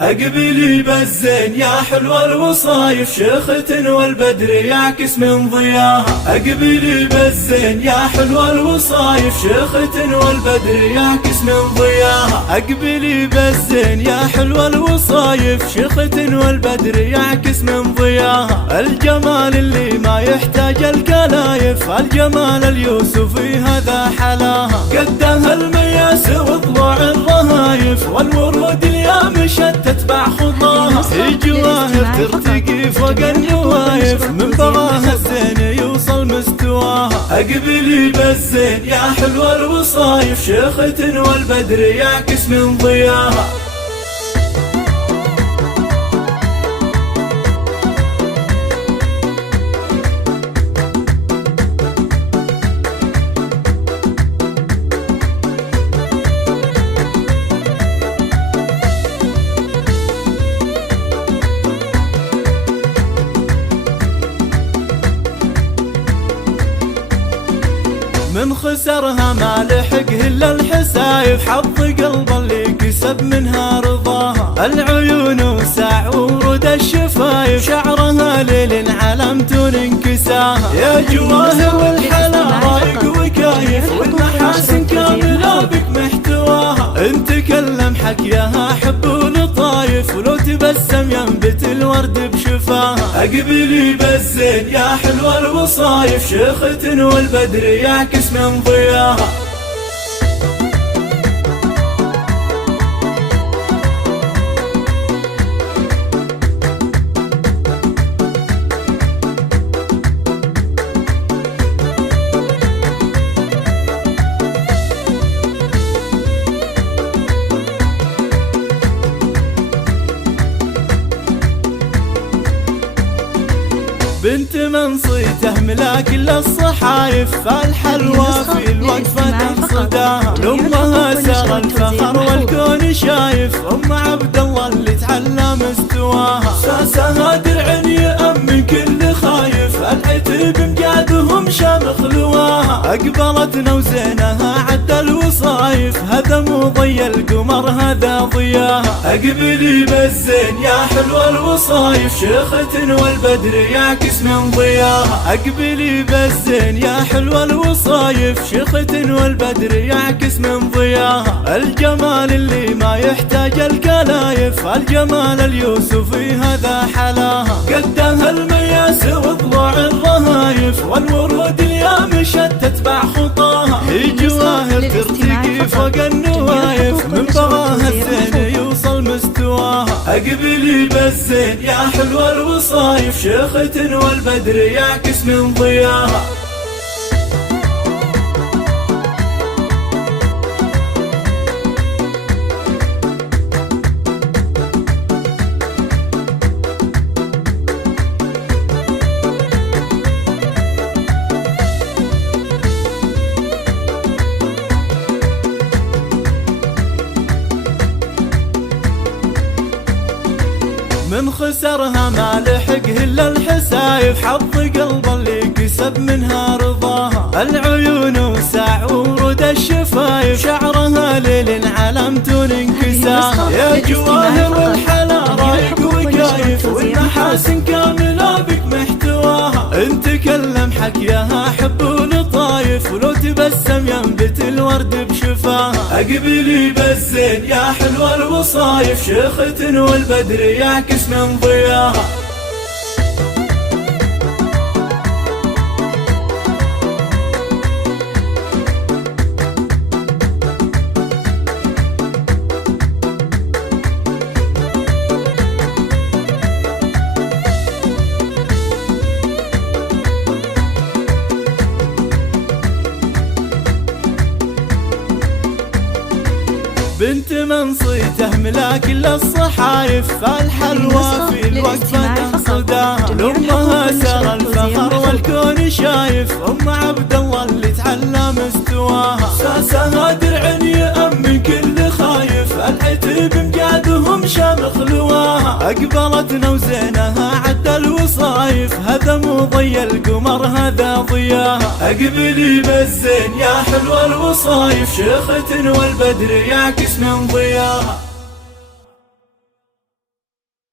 أقبلي بالزين يا حلوة الوصايف شيخة والبدر يعكس من ضياها. أقبلي بالزين يا حلوة الوصايف شيخة والبدر يعكس من ضياها. أقبلي بالزين يا حلوة الوصايف شيخة والبدر يعكس من ضياها. الجمال اللي ما يحتاج الكلايف، الجمال اليوسفي هذا حلاها. قدها المياس وضلوع الرهايف، والورود اليام تتبع خطاها. هي جواهر ترتقي فوق النوايف، من بغاها الزين يوصل مستواها. أقبلي بالزين يا حلوة الوصايف شيخة والبدر يعكس من ضياها. من خسرها ما لحقه الا الحسايف، حظ قلب اللي كسب منها رضاها. العيون وسع ورود الشفايف، شعرها ليل علامة انكساها. يا جواهر والحلا رايق وكايف، والمحاسن كاملة بك محتواها. ان تكلم حكيها حب ولطايف، ولو تبسم ينبت الورد بشفاها. أقبلي بالزين يا حلوة الوصايف شيخة والبدر يعكس من ضياها. بنت من صيته ملاك للصحايف، فالحلوى في الوقفة صداها. لأمها سار الفخر والكون شايف، أم عبد الله اللي تعلم استواها. ساسها درع يأمن كل خايف، العتب مجادهم شامخ لواها. أقبلتنا وزينها عد الوصايف، هذا مو ضي القمر هذا ضياها. أقبلي بالزين يا حلوة الوصايف شيخة والبدر يعكس من ضياها. أقبلي بالزين يا حلوة الوصايف شيخة والبدر يعكس من ضياها. الجمال اللي ما يحتاج الكلايف، الجمال اليوسفي هذا حلاها. قدها المياس وضلوع الرهايف، والورود اليام تتبع خطاها. هي جواهر ترتقي فوق النوايف، من بغاها الزين يوصل مستواها. أقبلي بالزين يا حلوة الوصايف شيخة والبدر يعكس من ضياها. من خسرها ما لحقه الا الحسايف، حظ قلب اللي كسب منها رضاها. العيون وسع ورود الشفايف، شعرها ليل علامة انكساها. يا جواهر والحلا رايق وكايف، والمحاسن كاملة بك محتواها. ان تكلم حكيها حب ولطايف، ولو تبسم ينبت الورد بشفاها. أقبلي بالزين يا حلوة الوصايف شيخة والبدر يعكس من ضياها. بنت من صيته ملاك للصحايف، فالحلوى في الوقفة صداها. لأمها سار الفخر والكون شايف، أم عبد الله اللي تعلم استواها. ساسها درع يأمن كل خايف، العتب مجادهم شامخ لواها. أقبلتنا وزينها عد الوصايف، هذا مو ضي القمر هذا ضياها. أقبلي بالزين يا حلوة الوصايف شيخة والبدر يعكس من ضياها.